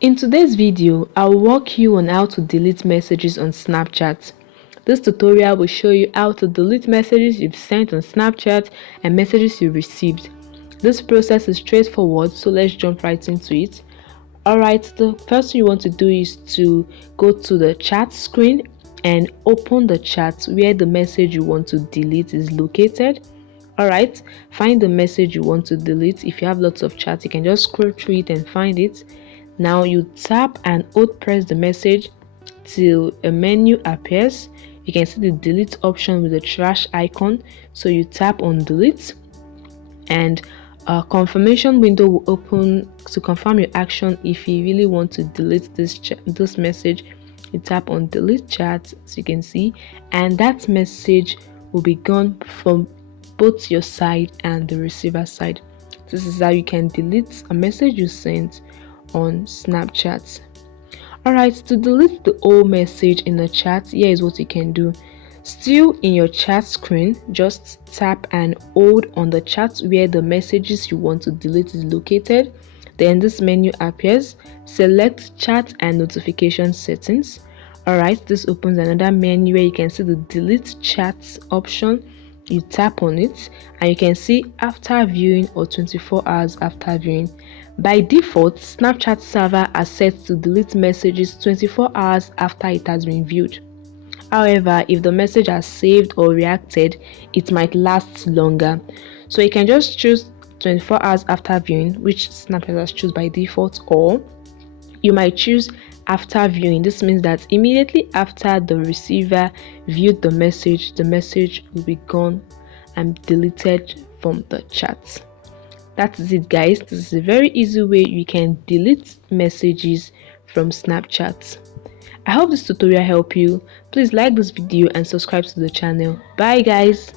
In today's video, I'll walk you on how to delete messages on Snapchat. This tutorial will show you how to delete messages you've sent on Snapchat and messages you received. This process is straightforward, so let's jump right into it. Alright, the first thing you want to do is to go to the chat screen and open the chat where the message you want to delete is located. Alright, find the message you want to delete. If you have lots of chats, you can just scroll through it and find it. Now you tap and hold press the message till a menu appears. You can see the delete option with the trash icon, so you tap on delete and a confirmation window will open to confirm your action. If you really want to delete this message, you tap on delete chat, as you can see, and that message will be gone from both your side and the receiver side. This is how you can delete a message you sent on Snapchat. Alright, to delete the old message in the chat, here is what you can do. Still in your chat screen, just tap and hold on the chat where the messages you want to delete is located. Then this menu appears. Select chat and notification settings. Alright, this opens another menu where you can see the delete chats option. You tap on it and you can see after viewing or 24 hours after viewing. By default, Snapchat server are set to delete messages 24 hours after it has been viewed. However, if the message has saved or reacted, it might last longer. So you can just choose 24 hours after viewing, which Snapchat has chosen by default, or you might choose after viewing. This means that immediately after the receiver viewed the message will be gone and deleted from the chat. That is it, guys. This is a very easy way you can delete messages from Snapchat. I hope this tutorial helped you. Please like this video and subscribe to the channel. Bye guys.